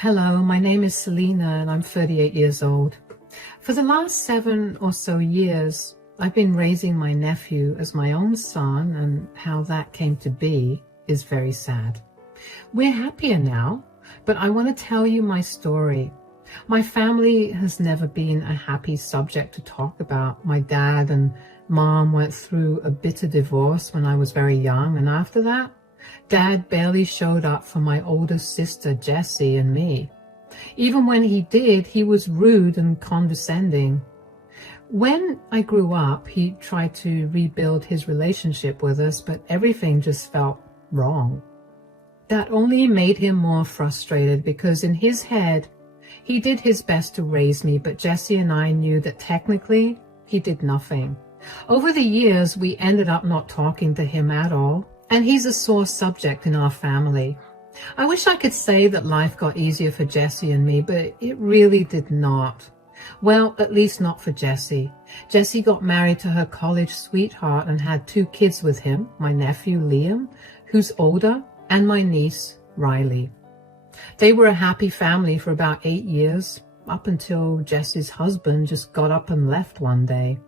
Hello, my name is Selena and I'm 38 years old. For the last 7 or so years, I've been raising my nephew as my own son, and how that came to be is very sad. We're happier now, but I want to tell you my story. My family has never been a happy subject to talk about. My dad and mom went through a bitter divorce when I was very young, and after that, Dad barely showed up for my older sister Jessie and me. Even when he did, he was rude and condescending. When I grew up, he tried to rebuild his relationship with us, but everything just felt wrong. That only made him more frustrated because in his head, he did his best to raise me, but Jessie and I knew that technically he did nothing. Over the years, we ended up not talking to him at all, and he's a sore subject in our family. I wish I could say that life got easier for Jessie and me, but it really did not. Well, at least not for Jessie. Jessie got married to her college sweetheart and had 2 kids with him, my nephew Liam, who's older, and my niece Riley. They were a happy family for about 8 years, up until Jessie's husband just got up and left one day.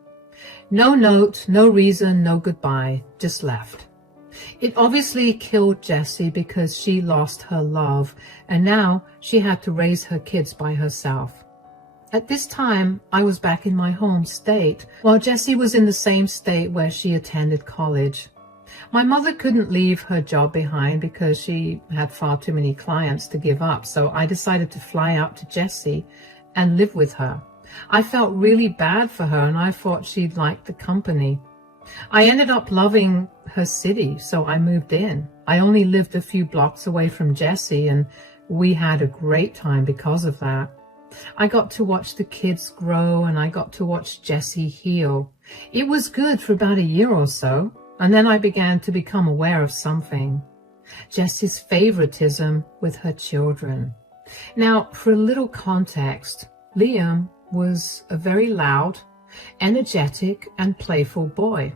No note, no reason, no goodbye, just left. It obviously killed Jessie because she lost her love, and now she had to raise her kids by herself. At this time, I was back in my home state, while Jessie was in the same state where she attended college. My mother couldn't leave her job behind because she had far too many clients to give up, so I decided to fly out to Jessie and live with her. I felt really bad for her, and I thought she'd like the company. I ended up loving her city, so I moved in. I only lived a few blocks away from Jessie, and we had a great time because of that. I got to watch the kids grow, and I got to watch Jessie heal. It was good for about a year or so, and then I began to become aware of something. Jessie's favoritism with her children. Now, for a little context, Liam was a very loud, energetic, and playful boy.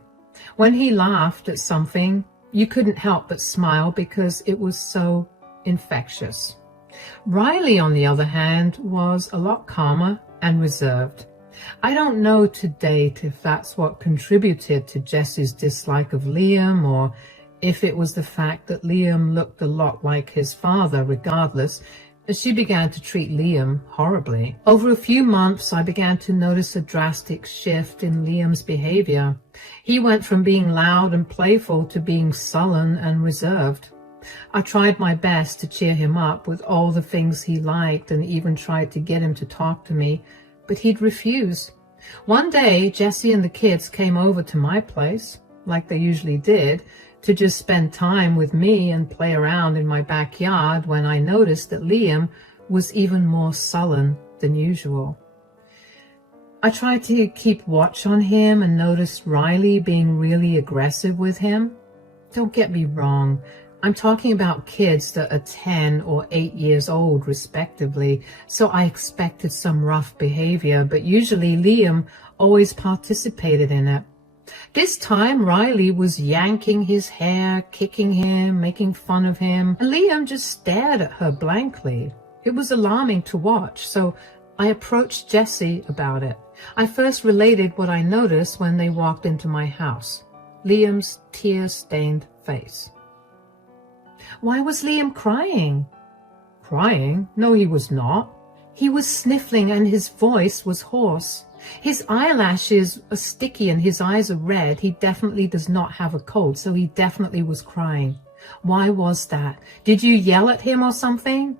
When he laughed at something, you couldn't help but smile because it was so infectious. Riley, on the other hand, was a lot calmer and reserved. I don't know to date if that's what contributed to Jessie's dislike of Liam, or if it was the fact that Liam looked a lot like his father. Regardless, she began to treat Liam horribly. Over a few months, I began to notice a drastic shift in Liam's behavior. He went from being loud and playful to being sullen and reserved. I tried my best to cheer him up with all the things he liked, and even tried to get him to talk to me, but he'd refuse. One day, Jessie and the kids came over to my place, like they usually did, to just spend time with me and play around in my backyard, when I noticed that Liam was even more sullen than usual. I tried to keep watch on him and noticed Riley being really aggressive with him. Don't get me wrong, I'm talking about kids that are 10 or 8 years old respectively, so I expected some rough behavior, but usually Liam always participated in it. This time, Riley was yanking his hair, kicking him, making fun of him, and Liam just stared at her blankly. It was alarming to watch, so I approached Jessie about it. I first related what I noticed when they walked into my house: Liam's tear-stained face. Why was Liam crying? Crying? No, he was not. He was sniffling and his voice was hoarse. His eyelashes are sticky and his eyes are red. He definitely does not have a cold, so he definitely was crying. Why was that? Did you yell at him or something?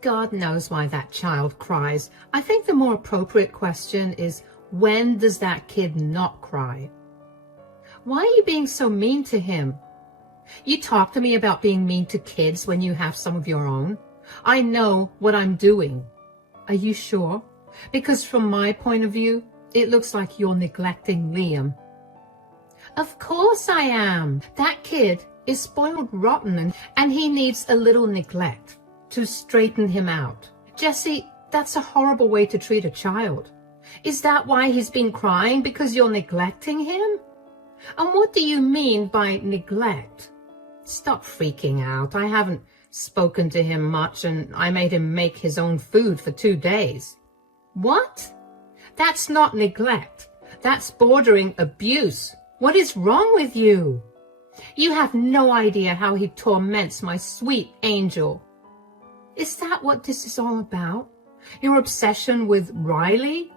God knows why that child cries. I think the more appropriate question is, when does that kid not cry? Why are you being so mean to him? You talk to me about being mean to kids when you have some of your own. I know what I'm doing. Are you sure? Because from my point of view, it looks like you're neglecting Liam. Of course I am. That kid is spoiled rotten, and he needs a little neglect to straighten him out. Jessie, that's a horrible way to treat a child. Is that why he's been crying? Because you're neglecting him? And what do you mean by neglect? Stop freaking out. I haven't spoken to him much, and I made him make his own food for 2 days. What? That's not neglect. That's bordering abuse. What is wrong with you? You have no idea how he torments my sweet angel. Is that what this is all about? Your obsession with Riley?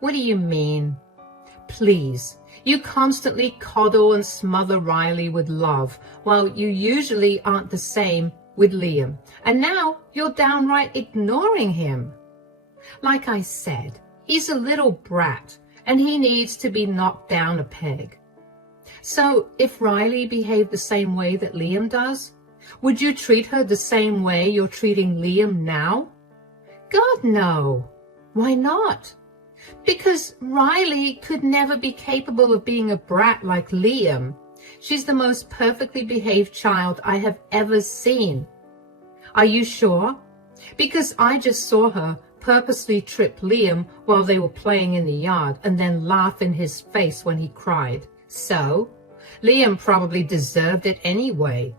What do you mean? Please, you constantly coddle and smother Riley with love, while you usually aren't the same with Liam. And now you're downright ignoring him. Like I said, he's a little brat, and he needs to be knocked down a peg. So if Riley behaved the same way that Liam does, would you treat her the same way you're treating Liam now? God, no. Why not? Because Riley could never be capable of being a brat like Liam. She's the most perfectly behaved child I have ever seen. Are you sure? Because I just saw her purposely trip Liam while they were playing in the yard and then laugh in his face when he cried. So, Liam probably deserved it anyway.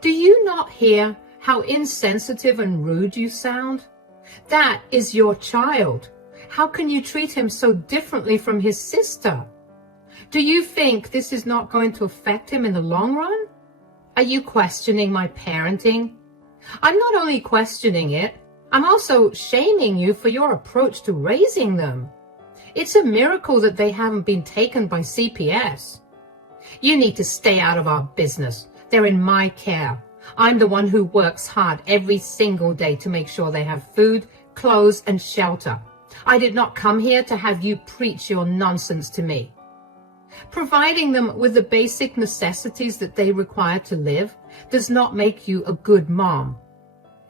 Do you not hear how insensitive and rude you sound? That is your child. How can you treat him so differently from his sister? Do you think this is not going to affect him in the long run? Are you questioning my parenting? I'm not only questioning it, I'm also shaming you for your approach to raising them. It's a miracle that they haven't been taken by CPS. You need to stay out of our business. They're in my care. I'm the one who works hard every single day to make sure they have food, clothes, and shelter. I did not come here to have you preach your nonsense to me. Providing them with the basic necessities that they require to live does not make you a good mom.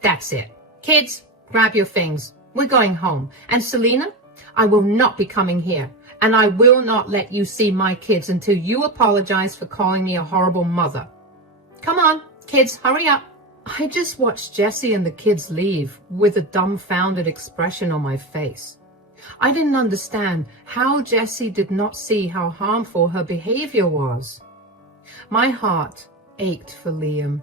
That's it. Kids, grab your things. We're going home. And Selena, I will not be coming here. And I will not let you see my kids until you apologize for calling me a horrible mother. Come on, kids, hurry up. I just watched Jessie and the kids leave with a dumbfounded expression on my face. I didn't understand how Jessie did not see how harmful her behavior was. My heart ached for Liam.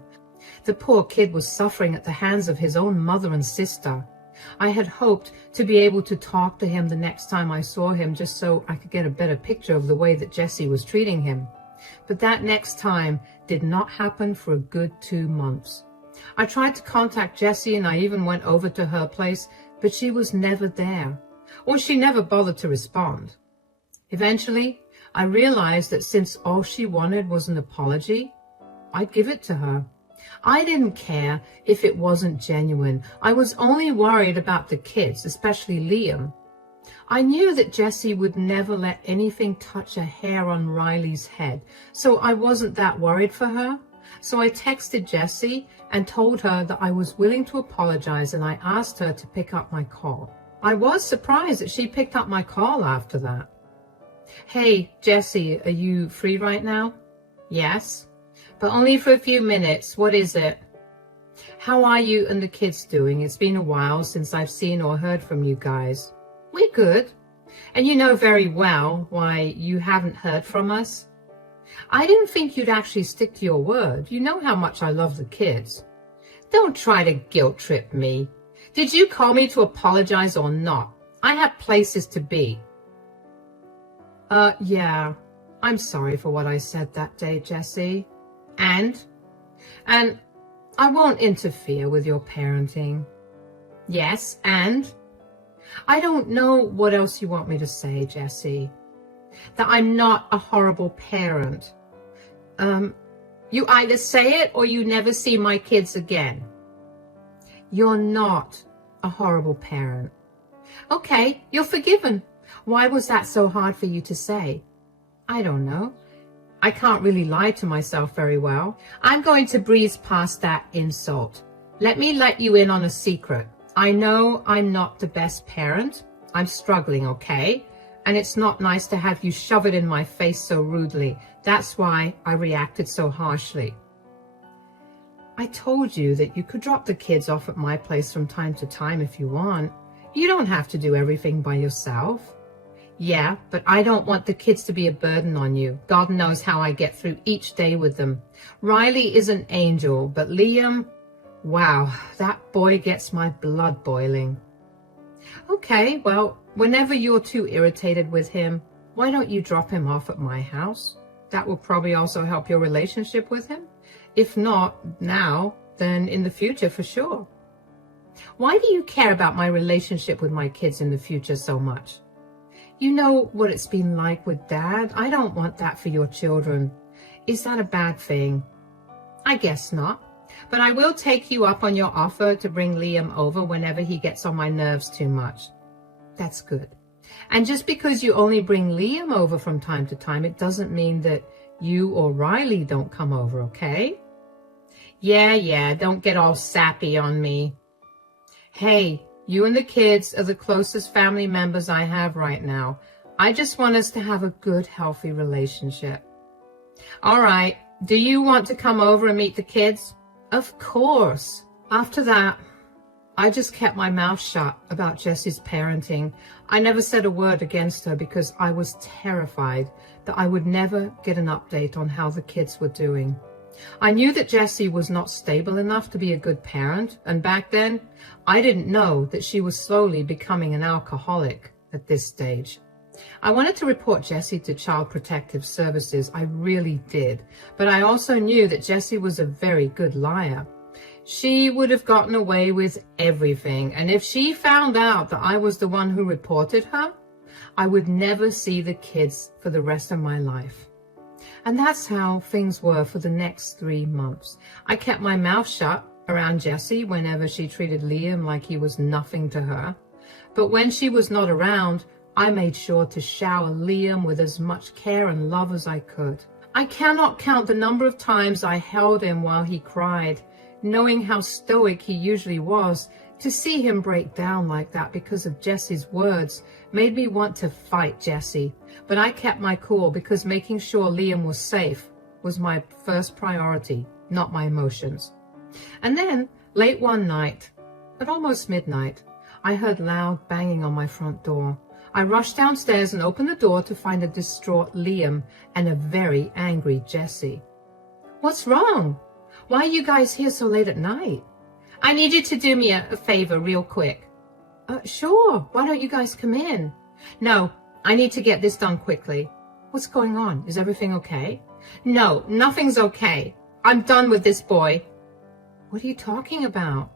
The poor kid was suffering at the hands of his own mother and sister. I had hoped to be able to talk to him the next time I saw him just so I could get a better picture of the way that Jessie was treating him. But that next time did not happen for a good 2 months. I tried to contact Jessie and I even went over to her place, but she was never there, or she never bothered to respond. Eventually, I realized that since all she wanted was an apology, I'd give it to her. I didn't care if it wasn't genuine. I was only worried about the kids, especially Liam. I knew that Jessie would never let anything touch a hair on Riley's head, so I wasn't that worried for her. So I texted Jessie and told her that I was willing to apologize, and I asked her to pick up my call. I was surprised that she picked up my call after that. Hey, Jessie, are you free right now? Yes, but only for a few minutes. What is it? How are you and the kids doing? It's been a while since I've seen or heard from you guys. We're good. And you know very well why you haven't heard from us. I didn't think you'd actually stick to your word. You know how much I love the kids. Don't try to guilt trip me. Did you call me to apologize or not? I have places to be. Yeah. I'm sorry for what I said that day, Jessie. And I won't interfere with your parenting. Yes, and? I don't know what else you want me to say, Jessie. That I'm not a horrible parent. You either say it or you never see my kids again. You're not a horrible parent. Okay, you're forgiven. Why was that so hard for you to say? I don't know. I can't really lie to myself very well. I'm going to breeze past that insult. Let me let you in on a secret. I know I'm not the best parent. I'm struggling, okay? And it's not nice to have you shove it in my face so rudely. That's why I reacted so harshly. I told you that you could drop the kids off at my place from time to time if you want. You don't have to do everything by yourself. Yeah, but I don't want the kids to be a burden on you. God knows how I get through each day with them. Riley is an angel, but Liam, Wow, that boy gets my blood boiling. Okay, well, whenever you're too irritated with him, why don't you drop him off at my house? That will probably also help your relationship with him. If not now, then in the future for sure. Why do you care about my relationship with my kids in the future so much? You know what it's been like with Dad. I don't want that for your children. Is that a bad thing? I guess not. But I will take you up on your offer to bring Liam over whenever he gets on my nerves too much. That's good. And just because you only bring Liam over from time to time, it doesn't mean that you or Riley don't come over, okay? Yeah, don't get all sappy on me. Hey, you and the kids are the closest family members I have right now. I just want us to have a good, healthy relationship. All right, do you want to come over and meet the kids? Of course. After that, I just kept my mouth shut about Jessie's parenting. I never said a word against her because I was terrified that I would never get an update on how the kids were doing. I knew that Jessie was not stable enough to be a good parent, and back then, I didn't know that she was slowly becoming an alcoholic at this stage. I wanted to report Jessie to Child Protective Services, I really did, but I also knew that Jessie was a very good liar. She would have gotten away with everything, and if she found out that I was the one who reported her, I would never see the kids for the rest of my life. And that's how things were for the next 3 months. I kept my mouth shut around Jessie whenever she treated Liam like he was nothing to her. But when she was not around, I made sure to shower Liam with as much care and love as I could. I cannot count the number of times I held him while he cried. Knowing how stoic he usually was, to see him break down like that because of Jessie's words made me want to fight Jessie. But I kept my cool because making sure Liam was safe was my first priority, not my emotions. And then, late one night, at almost midnight, I heard loud banging on my front door. I rushed downstairs and opened the door to find a distraught Liam and a very angry Jessie. What's wrong? Why are you guys here so late at night? I need you to do me a favor real quick. Sure. Why don't you guys come in? No, I need to get this done quickly. What's going on? Is everything okay? No, nothing's okay. I'm done with this boy. What are you talking about?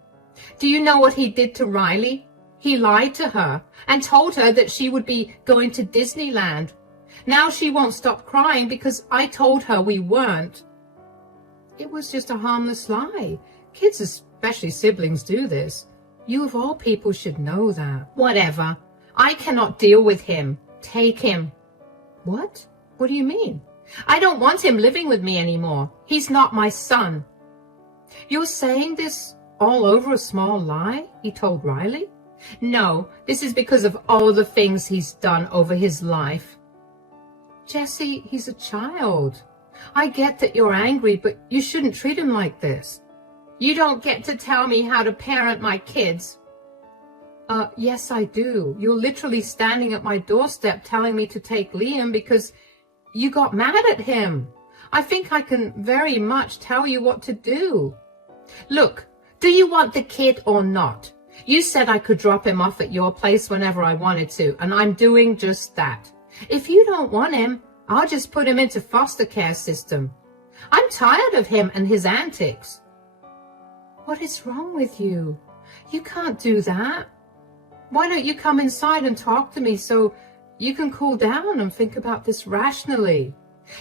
Do you know what he did to Riley? He lied to her and told her that she would be going to Disneyland. Now she won't stop crying because I told her we weren't. It was just a harmless lie. Kids, especially siblings, do this. You of all people should know that. Whatever. I cannot deal with him. Take him. What? What do you mean? I don't want him living with me anymore. He's not my son. You're saying this all over a small lie? He told Riley. No, this is because of all the things he's done over his life. Jessie, he's a child. I get that you're angry, but you shouldn't treat him like this. You don't get to tell me how to parent my kids. Yes, I do. You're literally standing at my doorstep telling me to take Liam because you got mad at him. I think I can very much tell you what to do. Look, do you want the kid or not? You said I could drop him off at your place whenever I wanted to, and I'm doing just that. If you don't want him, I'll just put him into foster care system. I'm tired of him and his antics. What is wrong with you? You can't do that. Why don't you come inside and talk to me so you can cool down and think about this rationally?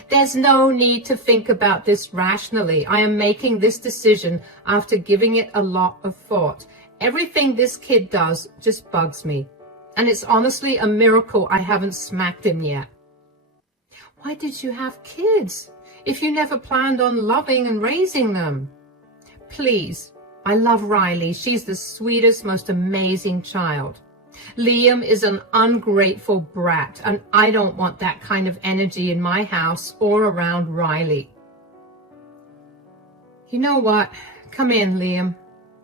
There's no need to think about this rationally. I am making this decision after giving it a lot of thought. Everything this kid does just bugs me. And it's honestly a miracle I haven't smacked him yet. Why did you have kids if you never planned on loving and raising them? Please, I love Riley. She's the sweetest, most amazing child. Liam is an ungrateful brat, and I don't want that kind of energy in my house or around Riley. You know what? Come in, Liam.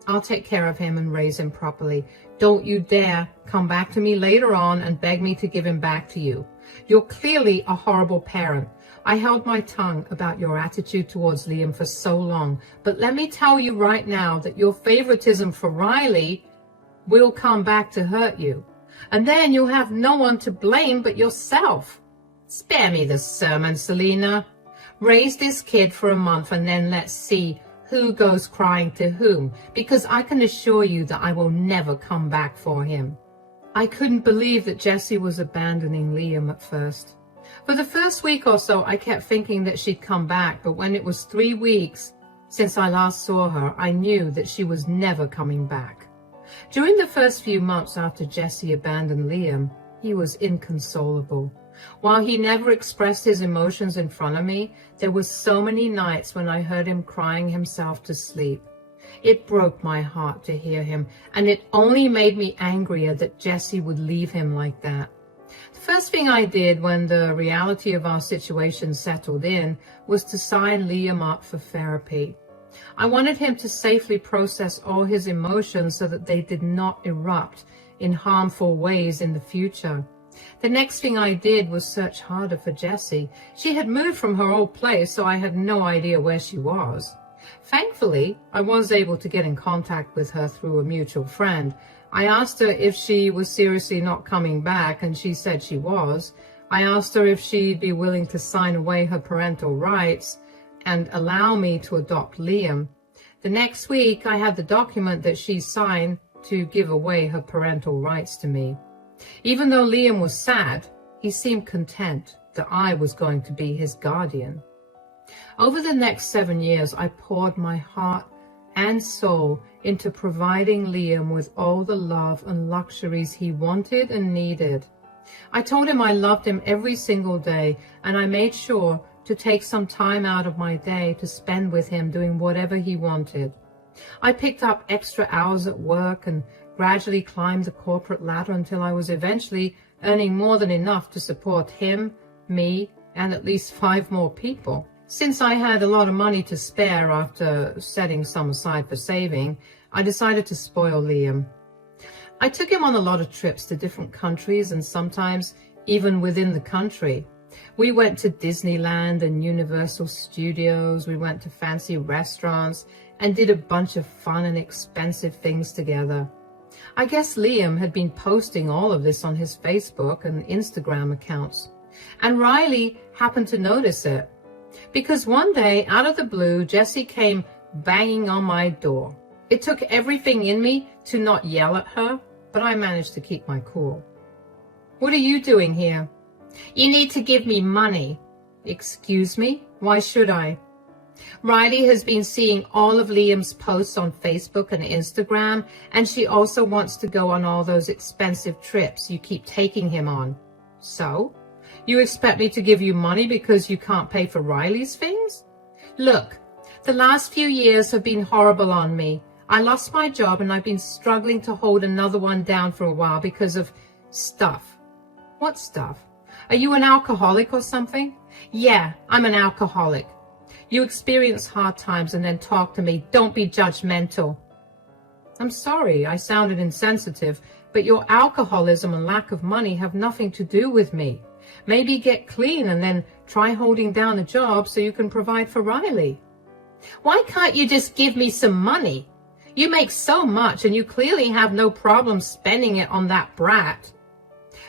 I'll take care of him and raise him properly. Don't you dare come back to me later on and beg me to give him back to you. You're clearly a horrible parent. I held my tongue about your attitude towards Liam for so long, but let me tell you right now that your favoritism for Riley will come back to hurt you. And then you'll have no one to blame but yourself. Spare me the sermon, Selena. Raise this kid for a month and then let's see who goes crying to whom, because I can assure you that I will never come back for him. I couldn't believe that Jessie was abandoning Liam at first. For the first week or so, I kept thinking that she'd come back, but when it was 3 weeks since I last saw her, I knew that she was never coming back. During the first few months after Jessie abandoned Liam, he was inconsolable. While he never expressed his emotions in front of me, there were so many nights when I heard him crying himself to sleep. It broke my heart to hear him, and it only made me angrier that Jessie would leave him like that. The first thing I did when the reality of our situation settled in was to sign Liam up for therapy. I wanted him to safely process all his emotions so that they did not erupt in harmful ways in the future. The next thing I did was search harder for Jessie. She had moved from her old place, so I had no idea where she was. Thankfully, I was able to get in contact with her through a mutual friend. I asked her if she was seriously not coming back, and she said she was. I asked her if she'd be willing to sign away her parental rights and allow me to adopt Liam. The next week, I had the document that she signed to give away her parental rights to me. Even though Liam was sad, he seemed content that I was going to be his guardian. Over the next 7 years, I poured my heart and soul into providing Liam with all the love and luxuries he wanted and needed. I told him I loved him every single day, and I made sure to take some time out of my day to spend with him doing whatever he wanted. I picked up extra hours at work and gradually climbed the corporate ladder until I was eventually earning more than enough to support him, me, and at least 5 more people. Since I had a lot of money to spare after setting some aside for saving, I decided to spoil Liam. I took him on a lot of trips to different countries and sometimes even within the country. We went to Disneyland and Universal Studios, we went to fancy restaurants and did a bunch of fun and expensive things together. I guess Liam had been posting all of this on his Facebook and Instagram accounts, and Riley happened to notice it. Because one day, out of the blue, Jessie came banging on my door. It took everything in me to not yell at her, but I managed to keep my cool. "What are you doing here?" "You need to give me money." "Excuse me? Why should I?" "Riley has been seeing all of Liam's posts on Facebook and Instagram, and she also wants to go on all those expensive trips you keep taking him on." "So? You expect me to give you money because you can't pay for Riley's things?" "Look, the last few years have been horrible on me. I lost my job and I've been struggling to hold another one down for a while because of stuff." "What stuff? Are you an alcoholic or something?" "Yeah, I'm an alcoholic." "You experience hard times and then talk to me. Don't be judgmental." "I'm sorry, I sounded insensitive, but your alcoholism and lack of money have nothing to do with me. Maybe get clean and then try holding down a job so you can provide for Riley." "Why can't you just give me some money? You make so much and you clearly have no problem spending it on that brat."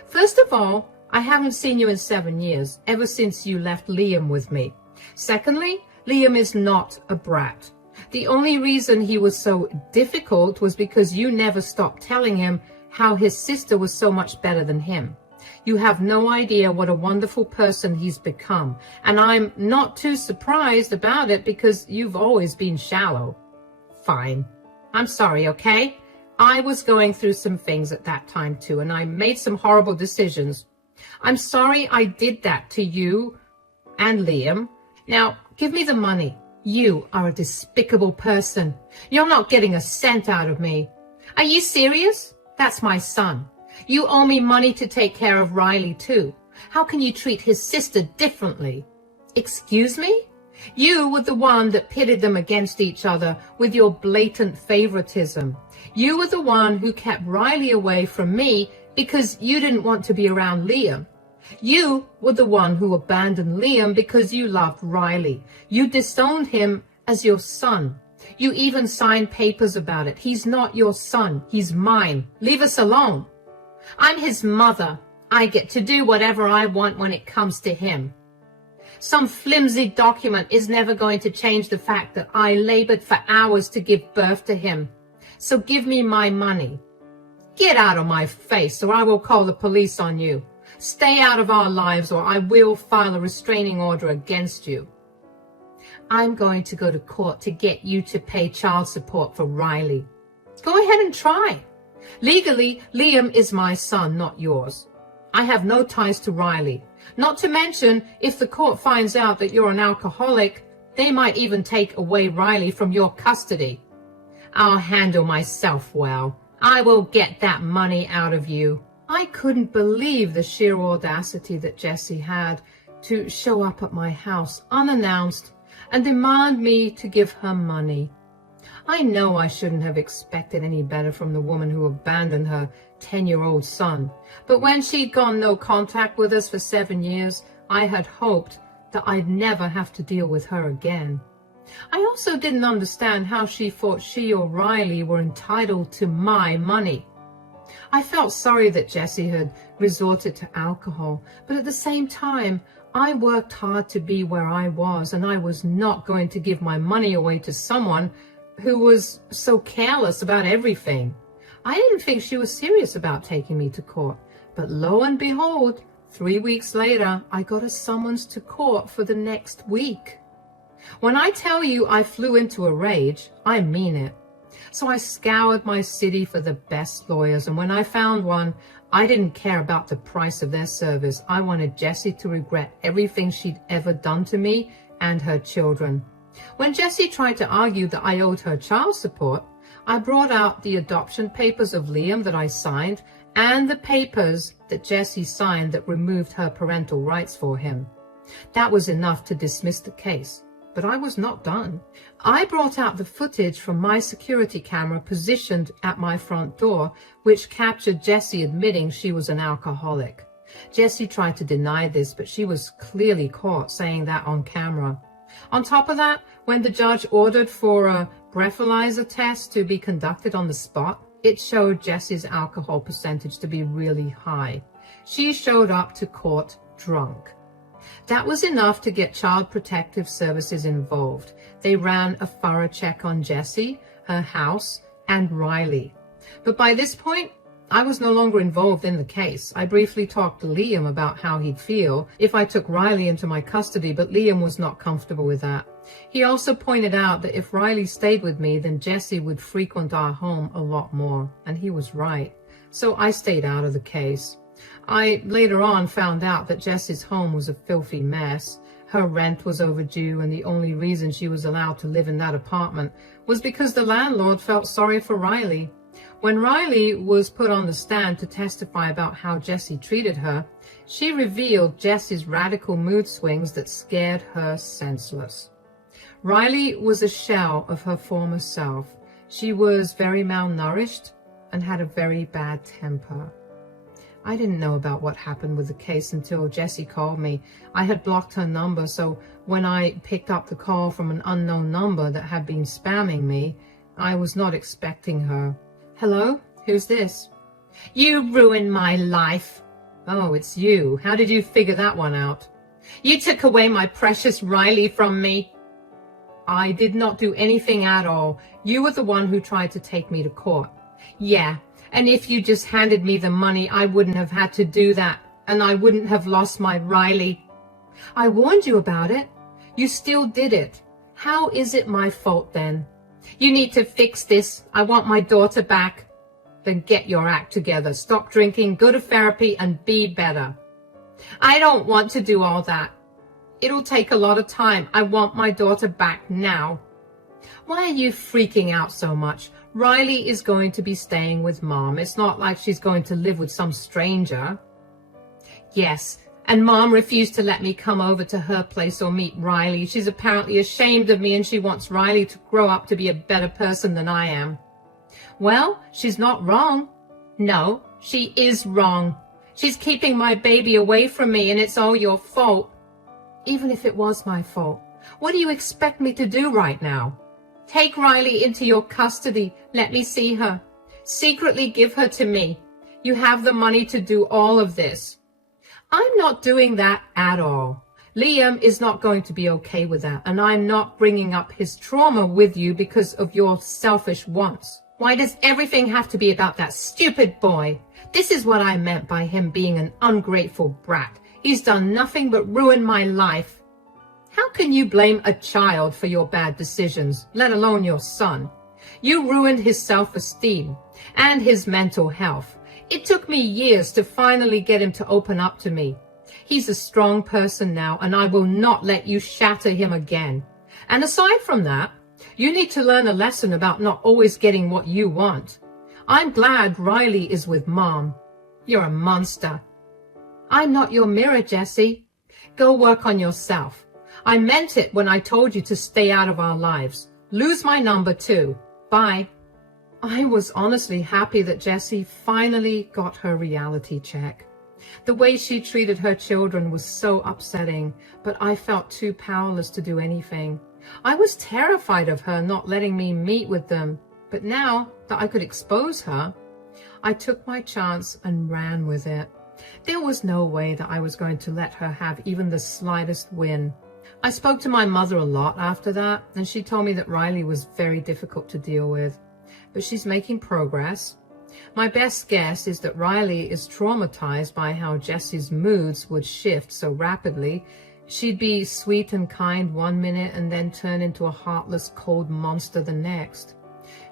"First of all, I haven't seen you in 7 years, ever since you left Liam with me. Secondly, Liam is not a brat. The only reason he was so difficult was because you never stopped telling him how his sister was so much better than him. You have no idea what a wonderful person he's become, and I'm not too surprised about it because you've always been shallow." "Fine. I'm sorry, okay? I was going through some things at that time too, and I made some horrible decisions. I'm sorry I did that to you and Liam. Now, give me the money. You are a despicable person. You're not getting a cent out of me." "Are you serious? That's my son. You owe me money to take care of Riley too. How can you treat his sister differently?" "Excuse me? You were the one that pitted them against each other with your blatant favoritism. You were the one who kept Riley away from me because you didn't want to be around Liam. You were the one who abandoned Liam because you loved Riley. You disowned him as your son. You even signed papers about it. He's not your son. He's mine. Leave us alone. I'm his mother. I get to do whatever I want when it comes to him. Some flimsy document is never going to change the fact that I labored for hours to give birth to him. So give me my money. Get out of my face or I will call the police on you. Stay out of our lives or I will file a restraining order against you. I'm going to go to court to get you to pay child support for Riley. Go ahead and try. Legally, Liam is my son, not yours. I have no ties to Riley. Not to mention, if the court finds out that you're an alcoholic, they might even take away Riley from your custody. I'll handle myself well. I will get that money out of you. I couldn't believe the sheer audacity that Jessie had to show up at my house unannounced and demand me to give her money. I know I shouldn't have expected any better from the woman who abandoned her 10-year-old son, but when she'd gone no contact with us for 7 years, I had hoped that I'd never have to deal with her again. I also didn't understand how she thought she or Riley were entitled to my money. I felt sorry that Jessie had resorted to alcohol, but at the same time, I worked hard to be where I was, and I was not going to give my money away to someone who was so careless about everything. I didn't think she was serious about taking me to court, but lo and behold, 3 weeks later, I got a summons to court for the next week. When I tell you I flew into a rage, I mean it. So I scoured my city for the best lawyers, and when I found one, I didn't care about the price of their service. I wanted Jessie to regret everything she'd ever done to me and her children. When Jessie tried to argue that I owed her child support, I brought out the adoption papers of Liam that I signed and the papers that Jessie signed that removed her parental rights for him. That was enough to dismiss the case. But I was not done. I brought out the footage from my security camera positioned at my front door, which captured Jessie admitting she was an alcoholic. Jessie tried to deny this, but she was clearly caught saying that on camera. On top of that, when the judge ordered for a breathalyzer test to be conducted on the spot, it showed Jessie's alcohol percentage to be really high. She showed up to court drunk. That was enough to get Child Protective Services involved. They ran a thorough check on Jessie, her house, and Riley. But by this point, I was no longer involved in the case. I briefly talked to Liam about how he'd feel if I took Riley into my custody, but Liam was not comfortable with that. He also pointed out that if Riley stayed with me, then Jessie would frequent our home a lot more, and he was right. So I stayed out of the case. I later on found out that Jessie's home was a filthy mess. Her rent was overdue, and the only reason she was allowed to live in that apartment was because the landlord felt sorry for Riley. When Riley was put on the stand to testify about how Jessie treated her, she revealed Jessie's radical mood swings that scared her senseless. Riley was a shell of her former self. She was very malnourished and had a very bad temper. I didn't know about what happened with the case until Jessie called me. I had blocked her number, so when I picked up the call from an unknown number that had been spamming me, I was not expecting her. Hello? Who's this? You ruined my life. Oh, it's you. How did you figure that one out? You took away my precious Riley from me. I did not do anything at all. You were the one who tried to take me to court. Yeah. And if you just handed me the money, I wouldn't have had to do that, and I wouldn't have lost my Riley. I warned you about it. You still did it. How is it my fault then? You need to fix this. I want my daughter back. Then get your act together. Stop drinking, go to therapy, and be better. I don't want to do all that. It'll take a lot of time. I want my daughter back now. Why are you freaking out so much? Riley is going to be staying with Mom. It's not like she's going to live with some stranger. Yes, and Mom refused to let me come over to her place or meet Riley. She's apparently ashamed of me, and she wants Riley to grow up to be a better person than I am. Well, she's not wrong. No, she is wrong. She's keeping my baby away from me, and it's all your fault. Even if it was my fault, what do you expect me to do right now? Take Riley into your custody. Let me see her. Secretly give her to me. You have the money to do all of this. I'm not doing that at all. Liam is not going to be okay with that, and I'm not bringing up his trauma with you because of your selfish wants. Why does everything have to be about that stupid boy? This is what I meant by him being an ungrateful brat. He's done nothing but ruin my life. How can you blame a child for your bad decisions, let alone your son? You ruined his self-esteem and his mental health. It took me years to finally get him to open up to me. He's a strong person now, and I will not let you shatter him again. And aside from that, you need to learn a lesson about not always getting what you want. I'm glad Riley is with Mom. You're a monster. I'm not your mirror, Jessie. Go work on yourself. I meant it when I told you to stay out of our lives. Lose my number too. Bye. I was honestly happy that Jessie finally got her reality check. The way she treated her children was so upsetting, but I felt too powerless to do anything. I was terrified of her not letting me meet with them, but now that I could expose her, I took my chance and ran with it. There was no way that I was going to let her have even the slightest win. I spoke to my mother a lot after that, and she told me that Riley was very difficult to deal with, but she's making progress. My best guess is that Riley is traumatized by how Jessie's moods would shift so rapidly. She'd be sweet and kind one minute and then turn into a heartless, cold monster the next.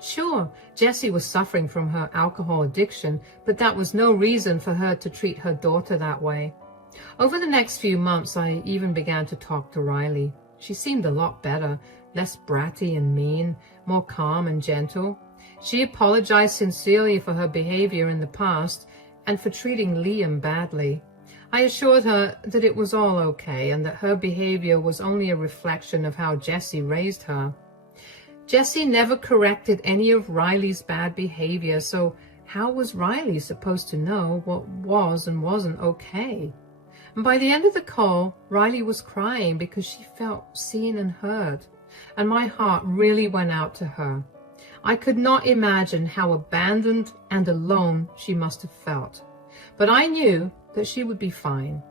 Sure, Jessie was suffering from her alcohol addiction, but that was no reason for her to treat her daughter that way. Over the next few months, I even began to talk to Riley. She seemed a lot better, less bratty and mean, more calm and gentle. She apologized sincerely for her behavior in the past and for treating Liam badly. I assured her that it was all okay and that her behavior was only a reflection of how Jessie raised her. Jessie never corrected any of Riley's bad behavior, so how was Riley supposed to know what was and wasn't okay? And by the end of the call, Riley was crying because she felt seen and heard, and my heart really went out to her. I could not imagine how abandoned and alone she must have felt, but I knew that she would be fine.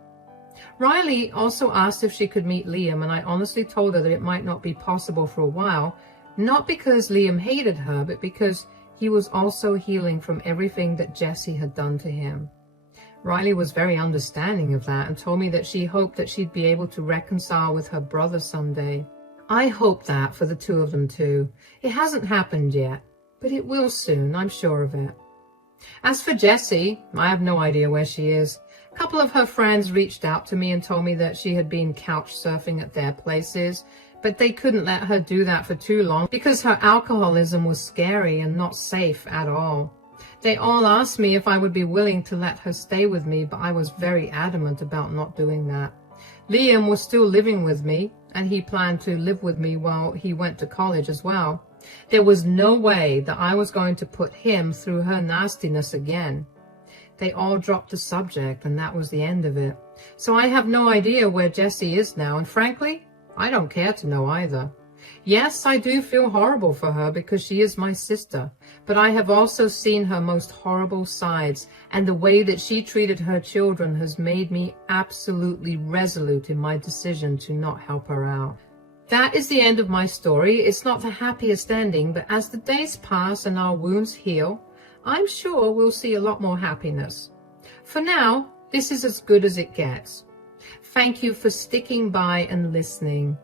Riley also asked if she could meet Liam, and I honestly told her that it might not be possible for a while, not because Liam hated her, but because he was also healing from everything that Jessie had done to him. Riley was very understanding of that and told me that she hoped that she'd be able to reconcile with her brother someday. I hope that for the two of them too. It hasn't happened yet, but it will soon, I'm sure of it. As for Jessie, I have no idea where she is. A couple of her friends reached out to me and told me that she had been couch surfing at their places, but they couldn't let her do that for too long because her alcoholism was scary and not safe at all. They all asked me if I would be willing to let her stay with me, but I was very adamant about not doing that. Liam was still living with me, and he planned to live with me while he went to college as well. There was no way that I was going to put him through her nastiness again. They all dropped the subject, and that was the end of it. So I have no idea where Jessie is now, and frankly, I don't care to know either. Yes, I do feel horrible for her because she is my sister, but I have also seen her most horrible sides, and the way that she treated her children has made me absolutely resolute in my decision to not help her out. That is the end of my story. It's not the happiest ending, but as the days pass and our wounds heal, I'm sure we'll see a lot more happiness. For now, this is as good as it gets. Thank you for sticking by and listening.